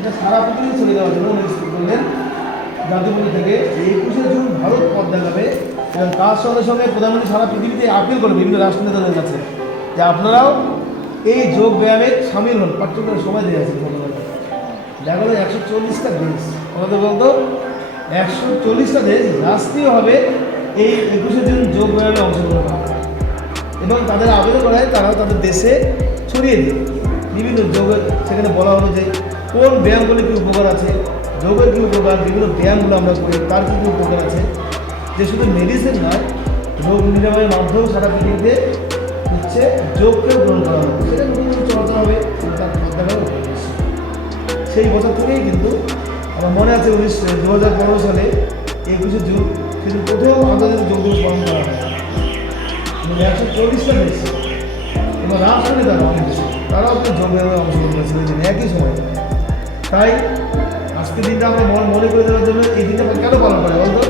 এটা সারা পৃথিবী ছড়িয়ে দেওয়ার জন্য উনি করলেন জাতিপুঞ্জ থেকে 21শে জুন ভারত পথ দেখাবে এবং তার সঙ্গে সঙ্গে প্রধানমন্ত্রী সারা পৃথিবীতে আপিল করবে বিভিন্ন রাষ্ট্রনেতাদের কাছে যে আপনারাও এই যোগ ব্যায়ামে সামিল হন। পার্থক্য সময় দেওয়া আছে দেখা গেলো 140টা দেশ আমাদের বলতো 140টা দেশ রাষ্ট্রীয়ভাবে এই 21শে জুন যোগ ব্যায়ামে অংশগ্রহণ করে এবং তাদের আবেদন করায় তারাও তাদের দেশে ছড়িয়ে দেয় বিভিন্ন যোগের। সেখানে বলা হলো যে কোন ব্যায়ামগুলি কী উপকার আছে, যোগের কী উপকার, যেগুলো ব্যায়ামগুলো আমরা করি তার কী কী উপকার আছে, যে শুধু মেডিসিন নয় রোগ নিরাময়ের মাধ্যমেও সারা পৃথিবীতে হচ্ছে যোগকে গ্রহণ করা হবে। সেটা নতুন নতুন চলাচল হবে তার দেখাও। সেই বছর থেকেই কিন্তু আমার মনে আছে 2015 সালে 21শে জুন কিন্তু প্রথম আন্তর্জাতিক যোগ দিবস পালন করা হয়। 140টা দেশ এবং রাষ্ট্রনেতারা অনেক দেশে তারাও কিন্তু যোগ ব্যায়ামে অংশগ্রহণ করেছিলেন একই সময়। তাই আজকের দিনটা আমরা মনে করে দেওয়ার জন্য এই দিনটা কেন পালন করে বলতো,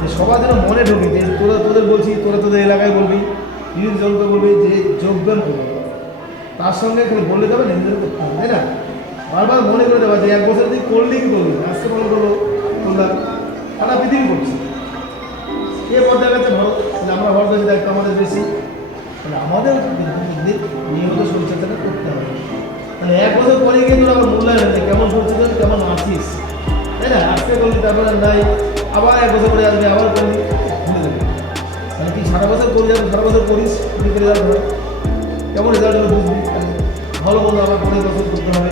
যে সবার যেন মনে ঢুকি যে তোদের বলছি, তোদের এলাকায় বলবি, বিভিন্ন জনকে বলবি যে যোগব্যায়াম করবি, তার সঙ্গে খালি বললে যাবে নিজেদের করতে হবে, তাই না? বারবার মনে করে দেওয়া যে এক বছর তুই করলি কি করবি, আজকে পালন করবো করলাম, সারা পৃথিবী করছি। কে পর্যায়ে গেছে ভারত, আমরা ভারতের দায়িত্ব আমাদের বেশি, তাহলে আমাদের নিয়মিত শরীরচর্চাটা করতে হবে। তাহলে এক বছর পরে গিয়ে তোর আবার মূল্যায়ন হচ্ছে কেমন শরীরচর্চা কেমন আছিস, তাই না? আজকে করলি তারপরে নাই, আবার এক বছর পরে আসবে আবার করবি, ভুলে যাবে। তাহলে তুই সারা বছর করে যাবে, সারা বছর করিস, তুমি রেজাল্ট হবে কেমন, রেজাল্ট হবে বুঝবি। ভালো মন্দ আবার পরের বছর করতে হবে।